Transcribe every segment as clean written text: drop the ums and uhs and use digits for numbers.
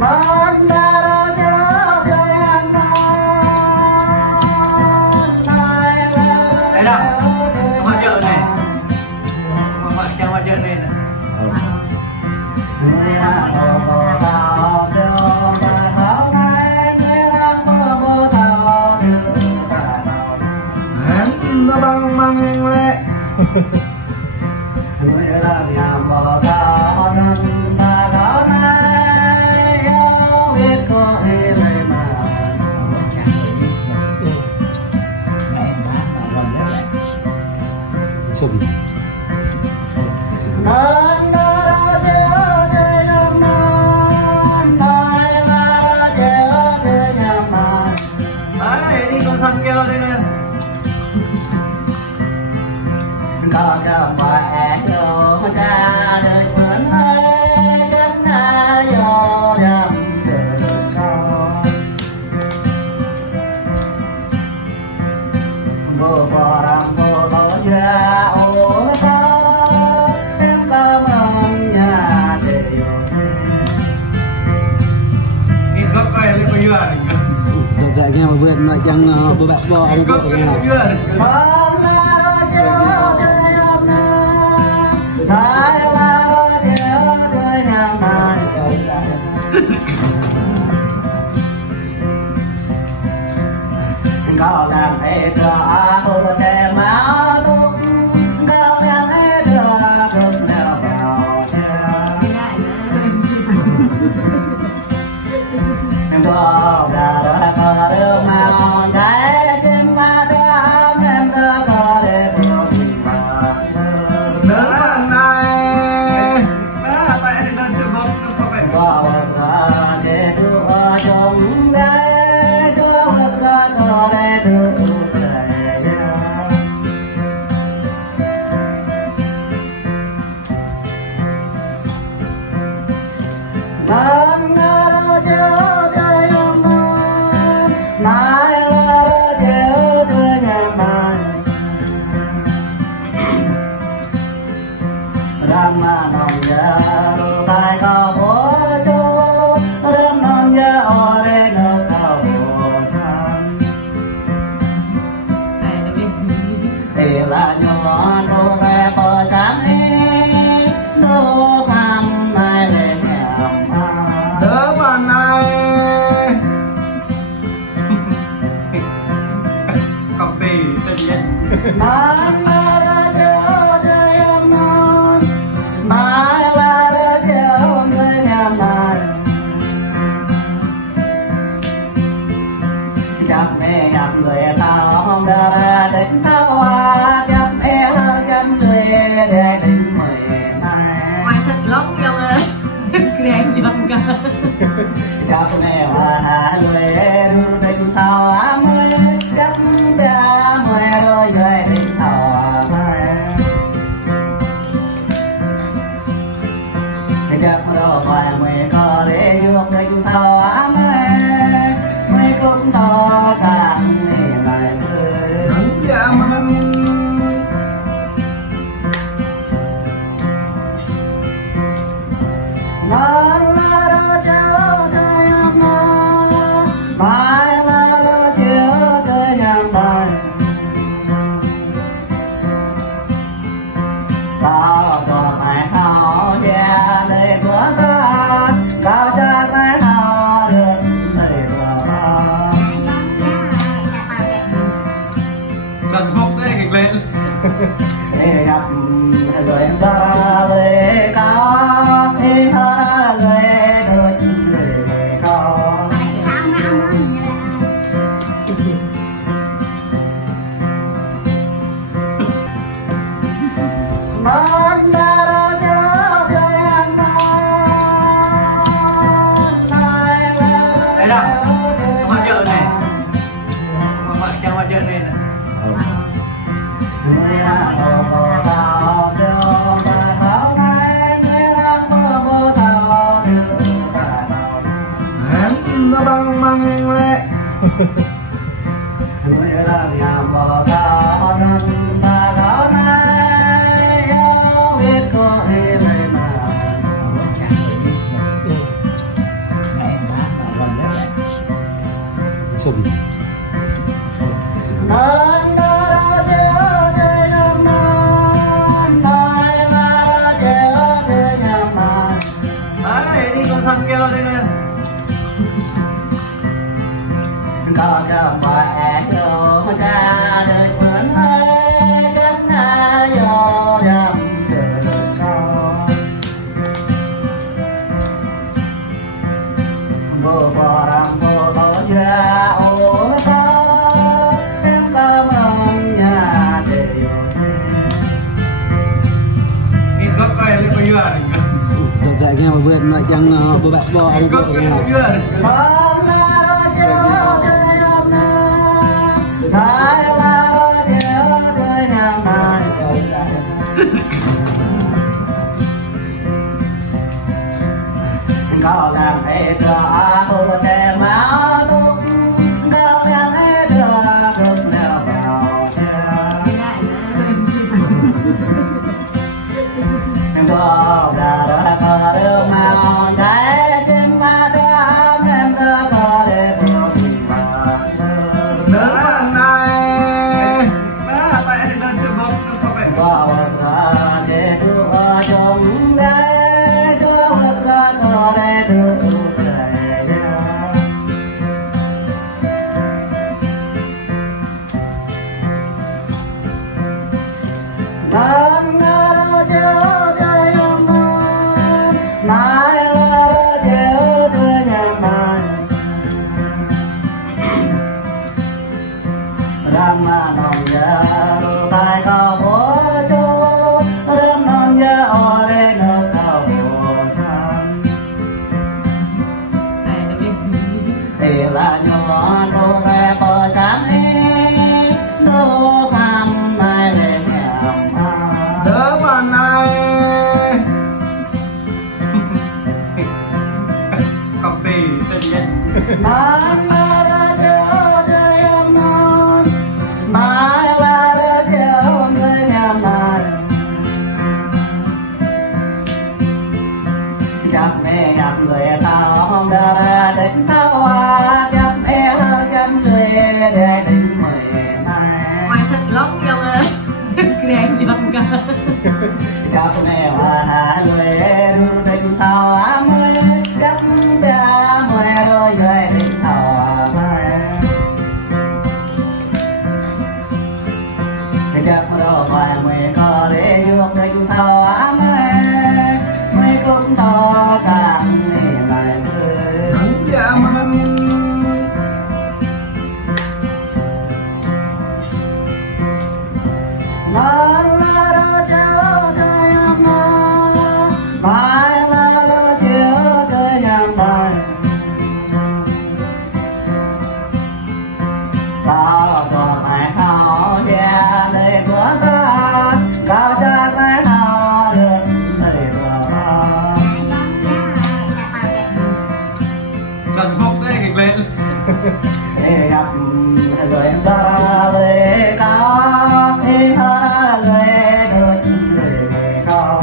Đây đâu? Họ giờ này. Họ chào họ giờ này. Nó băng băng lệ. Đấy, đi con thằng kia đây nè. Có cơ mẹ vô cha đời vẫn ơi cách na vô đầm trường con mưa bò rằm mưa lỡ ra ô ta em ta mong nhà chiều Đi gấp cái lên bây giờ. Tại nghe mà vườn lại chẳng bố bạn bò anh Gấp cái lên bây giờ. Có làm thế cho cô xe máu thuốc có làm thế cho thuốc nào vào em có đã có được màu trái trên má thơm em có để cô tìm vào Đỡ này. Đó, tại đây đơn chưa bốc, không phải. có vật để đưa trong đây có vật có để đưa là nhỏ đồ nghe bờ sáng đồ tham này lên Đỡ bà này. Cà phê, tự nhiên. mang ra chiều trời em non mang ra chiều người nhà mày chắc mẹ gặp người ta không đợi đến ta qua chắc mẹ gặp người để đến mười này Mày thật lắm nhau ơi. Keren dong cả. chắc mẹ và người để đến tàu mới chắc đã mười rồi về đến tàu chắc đâu phải mày có để được đến tàu mới cũng to sang này Đúng dạ mình. thằng kia đây nè. Có cơm bẹ vô cha đời quên ơi cách na vô đầm trời con vô bò đầm vô tổ ra ô sao em có mong nhà để Ít góc coi lên bây giờ này. Được tại nghe mà vượt lại chẳng bố bạn bò ông Góc lên bây giờ này. Có đang để cho cô xe máu thuốc có đang để cho thuốc nào vào có đã có được màu trái trên má đám em đã có để cô tìm vào Đỡ bạn này. Đó, tại anh đang chụp bóng không phải. có vật để đưa trong đây có vật có để đưa là nhỏ đô nghe bờ sáng ấy đô tham này lên nhầm Đỡ bạn này. Cà phê tự nhiên. Mai là chiều trời em non mai là chiều người nhà mai gặp mẹ gặp người tao không đợi đến tao hoa gặp em gặp người để đến mười này Mày thật lắm nhau á. Keren nhầm cả. gặp mẹ hoa người đến tao mới gặp ba mươi rồi về đến tao gặp đồ vài mười có để dùng đến tao mới cũng to sang này Dạ mình. Cần bốc đây kịch lên. gặp người ta về có đi hơn về được về có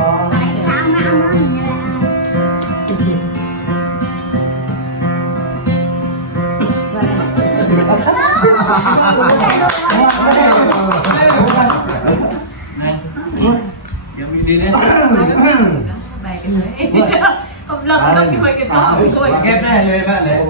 Giờ mình đi lên. Bài cái đấy. Không lầm đâu cái bài cái to. Kép này lên bạn lấy.